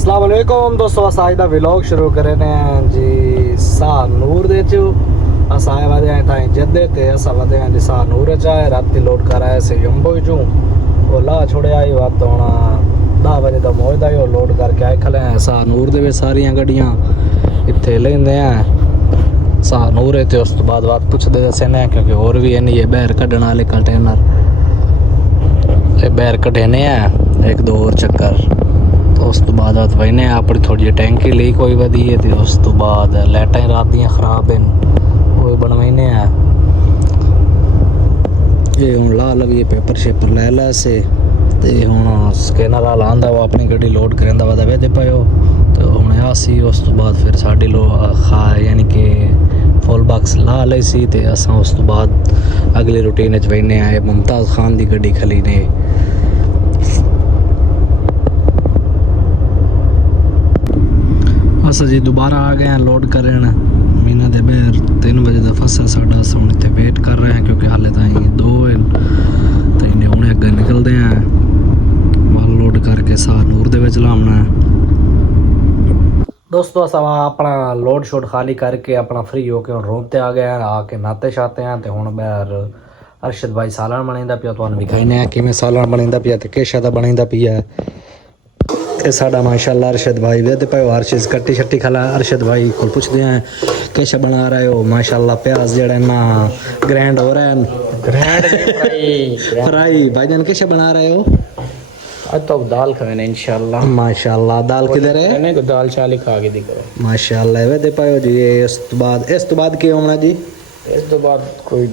अस्सलाम वालेकुम दोस्तों, अस अज दा व्लॉग शुरू करे ने जी शाहनूर दे चो। अस आए वादे आए था जद्दे ते अस वादे आए जी शाहनूर च आए राती लोड कर आए से जम्बो चो वो ला छोड़े आई बात होना 10 बजे दा मौजदा ही लोड करके आए खले हैं शाहनूर दे सारियां गड्डियां इत्थे लेंदे हैं शाहनूर ते उस तो बाद बात पुछदे दसे ने क्योंकि और भी है नहीं ये बहर कड्डण वाले कंटेनर ये बहर कड्ढे ने एक दो और चक्कर उस तो बाद वहीने अपनी थोड़ी जी टैंकी लीक होई वधी है तो उस तो बाद लाइटां रात दियां खराब हैं वो बनवाने हैं ये हूँ ला लवी पेपर शेपर लै लै से हूँ स्कैनर वाला आंदा वो अपनी गड्डी लोड करेंदा वा वे दे पायो तो हूँ आसी उस तो बाद फिर साड़ी लो खा यानी कि फुल बॉक्स ला ली सी ते असां उस तो बाद अगली रूटीन च वहीने आए मुमताज़ खान दी गड्डी खली ने अस जी दोबारा आ गए हैं लोड करन मीना दे बहर 3 बजे का फसा साढ़ा अस हम इतने वेट कर रहे हैं क्योंकि हाले ताई 2 तो इन्हें हूँ अगर निकलते हैं माल लोड करके शाहनूर दे विच लाना है। दोस्तों अस अपना लोड शोड खाली करके अपना फ्री होके हम रूम ते आ गए हैं आके नाते शाते हैं तो हूँ बहर अरशद भाई सालन बनाइंदा पिया तुहानू विखाईने किवें सालन बनाइंदा पिया ते केशा दा बनाइंदा पिया ते साडा माशाअल्लाह अरशद भाई वेदे पे हर चीज़ कट्टी शट्टी खला अरशद भाई को पूछते हैं कैसे बना रहे हो माशाअल्लाह प्याज जड़ा ना ग्रैंड हो रहा है ग्रैंड फ्राई भाईजान कैसे बना रहे हो आज तो दाल खाने इंशाल्लाह माशाअल्लाह दाल किधर है मैंने को दाल चाली खा के दिखो माशाअल्लाह वेदे पायो जी इस तो बाद के होना जी इस तो बाद कोई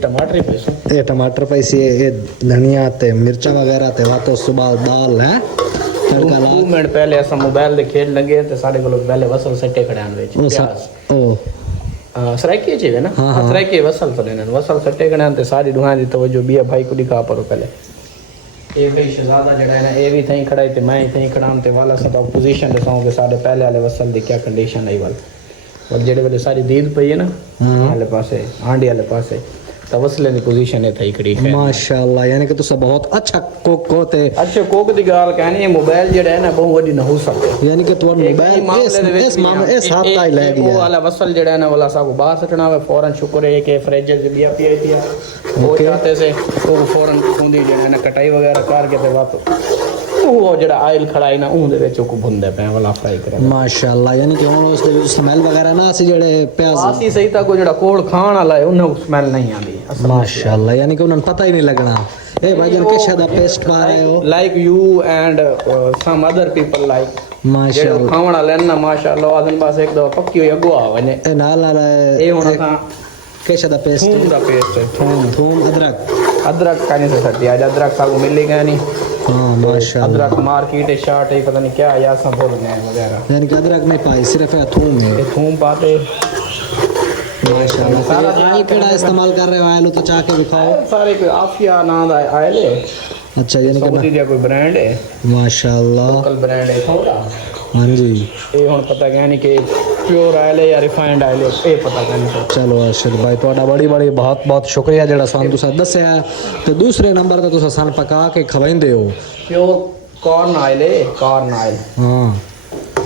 टमाटर पैसे ये टमाटर पैसे ये धनिया ते मिर्चा वगैरह ते वातो सुबह दाल है तड़का ला 2 मिनट पहले अस मोबाइल दे खेल लगे ते साडे को पहले वसल सट्टे खड़ान विच प्याज ओ सराइके चाहिए ना हाँ। सराइके वसल तो लेना वसल सट्टे खड़ान ते सारी दुआ दी तवज्जो बिया भाई को दिखा परो पहले ये भाई शहजादा जड़ा है ना ये भी थई खड़ा है ते मैं थई खड़ान ते वाला सब पोजीशन दे साओ के साडे पहले वाले वसल दी क्या कंडीशन आई वाला और जेड़े वाले सारी दीद पई है ना वाले पासे आंडी वाले पासे तो वसले दी पोजीशन है थई खड़ी है माशाअल्लाह यानी कि तुसा बहुत अच्छा कोक होते अच्छा कोक दी गाल कहनी है मोबाइल जेड़ा है ना बहुत वडी न हो सकते यानी कि तुहानू मोबाइल इस हाथ दा ले गया वो वाला वसल जेड़ा है ना वाला साको बाहर सटना है फौरन शुक्र है कि फ्रिज ज दिया पिया दिया वो जाते से तो फौरन खूंदी जेड़ा है ना कटाई वगैरह करके ते वापस वो जड़ा आयल खड़ाई ना उन दे विच को भुंदे पे वाला फ्राई करे माशाअल्लाह यानी कि हुन उस दे विच स्मेल वगैरह ना सी जेड़े प्याज आसी सही ता को जड़ा कोल खान वाला है उन्हें स्मेल नहीं आंदी माशाअल्लाह यानी कि उन्हें पता ही नहीं लगना ए भाईजान कैसा दा पेस्ट पा रहे हो like you and some other people like माशाअल्लाह खावण वाले ना माशाअल्लाह आदन पास एक दो पक्की हुई अगवा वने ए नाल ए हुन सा कैसा दा पेस्ट थूम दा पेस्ट थूम अदरक काने से सटी आज अदरक सागो मिलेगा नहीं हां माशाअल्लाह अदरक मार्केट शार्ट है पता नहीं क्या या सब बोल गए वगैरह यानी कि अदरक नहीं पाई सिर्फ थूम है थूम पाते माशाअल्लाह सारा ऑयल केड़ा इस्तेमाल कर रहे हो ऑयल तो चाह के दिखाओ सारे कोई आफिया नाम दा ऑयल है अच्छा यानी कि सऊदी दा कोई ब्रांड है माशाअल्लाह लोकल ब्रांड है थोड़ा हां जी ये हुन पता क्या नहीं कि प्योर ऑयल है या रिफाइंड ऑयल है ये पता नहीं चलो अरशद भाई ਤੁਹਾਡਾ बड़ी बड़ी बहुत बहुत शुक्रिया ਜਿਹੜਾ ਸਾਨੂੰ ਤੁਸੀਂ ਦੱਸਿਆ ਤੇ ਦੂਸਰੇ ਨੰਬਰ ਤੇ ਤੁਸੀਂ ਸਾਨੂੰ ਪਕਾ ਕੇ ਖਵਾਉਂਦੇ ਹੋ प्योर कॉर्न ऑयल है कॉर्न ऑयल हाँ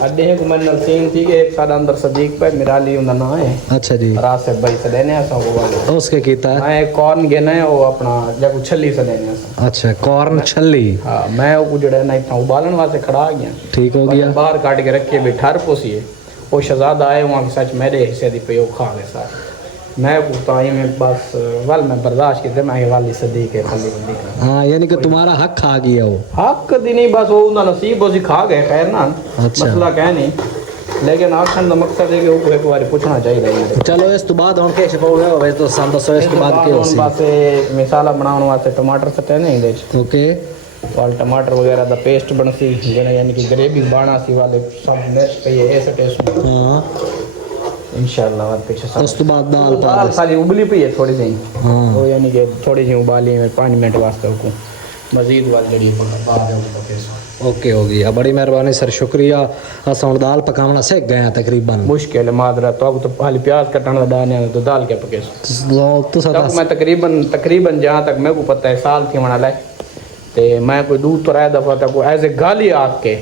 अड्डे है गुमन नसीम थी कि एक साल अंदर सदीक पे मिराली उनका नाम है अच्छा जी रात से भाई से लेने ऐसा को वाले उसके कीता है मैं एक कॉर्न गेना है वो अपना जब छल्ली से लेने ऐसा अच्छा कॉर्न छल्ली हाँ मैं वो जड़ा ना इतना उबालन वास्ते खड़ा आ गया ठीक हो गया बाहर काट के रखे भी ठर पोसी है वो शहजादा आए वहाँ सच मेरे हिस्से दी पे खा गए सारे मैं पूछता में बस वाल मैं बर्दाश्त की मैं वाली सदीक है खली बंदी हाँ यानी कि तुम्हारा हक खा गया वो हक दी नहीं बस वो उनका नसीब वो खा गए खैर ना अच्छा। मसला कह नहीं लेकिन आखन का मकसद है कि वो एक बार पूछना चाहिए चलो इस तो बाद हम कैसे पाओगे होवे तो हम दसो इस तो बाद के हो सी पासे मिसाला बनाने वास्ते टमाटर सटे नहीं दे ओके और टमाटर वगैरह दा पेस्ट बनसी यानी कि ग्रेवी बाना सी वाले सब मिक्स पे ये टेस्ट हां इंशाल्लाह और पीछे उस तो बाद दाल खाली उबली पई है थोड़ी सी हां वो यानी कि थोड़ी सी उबाली में 5 मिनट वास्ते को मजीद वाल जड़ी बाद में ओके हो गया बड़ी मेहरबानी सर शुक्रिया अस हुन दाल पकावना सीख गए हैं तकरीबन मुश्किल है मादरा तो अब तो खाली प्याज कटना डालने तो दाल के पके तो मैं तकरीबन जहां तक मेरे को पता है साल थी वाला ਤੇ ਮੈਂ ਕੋਈ दूध तो राय दफा तक एज ए गाली आग के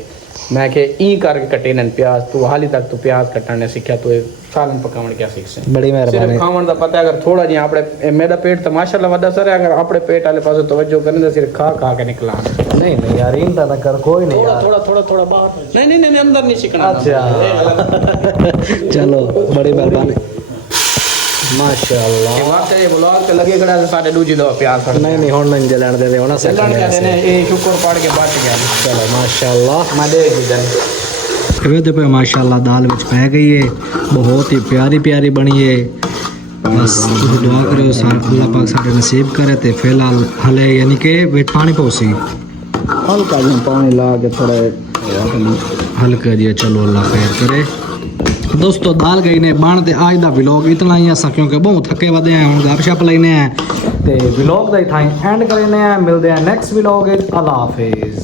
मैं के ई करके कटे न प्याज तू हाली तक तू प्याज कटने सीखा तो सालन पकावण क्या सीख से बड़ी मेहरबानी सिर्फ खावण दा पता है अगर थोड़ा जी आपड़े मेरा पेट तो माशाल्लाह वदा सर है अगर आपड़े पेट वाले पास तवज्जो करने तो सिर्फ खा खा के निकला नहीं नहीं यार इन ना कर कोई नहीं यार थोड़ा बाहर नहीं अंदर नहीं सीखना अच्छा चलो बड़ी मेहरबानी माशाल्लाह वाकई ब्लॉग ते लगे खड़ा सारे दूजी दो प्याज नहीं नहीं हुन नहीं जलन दे होना से चलन के देने ए शुक्र पड़ के बच गया चलो माशाल्लाह मैं दे दी जन कहते पे माशाल्लाह दाल विच पै गई है बहुत ही प्यारी प्यारी बनी है बस दुआ करो अल्लाह पाक सारे नसीब करे ते फिलहाल हले यानी कि विच पानी पौसी हल्का जी पानी ला के थोड़ा हल्का जी चलो अल्लाह खैर करे दोस्तों दाल गई ने बन ते आज दा व्लॉग इतना ही असा क्योंकि बहुत थके वदे हैं हुन गपशप लेने हैं ते व्लॉग दा ही थाई एंड करने हैं मिलदे हैं नेक्स्ट व्लॉग अल्लाह हाफिज।